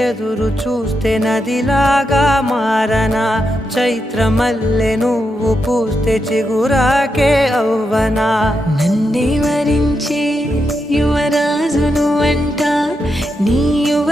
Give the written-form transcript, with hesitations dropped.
ఎదురు చూస్తే నదిలాగా మారనా చైత్రమల్లె నువ్వు పూస్తే చిగురాకే అవ్వనా నన్నే వరించే యువరాజును అంట నీ యువ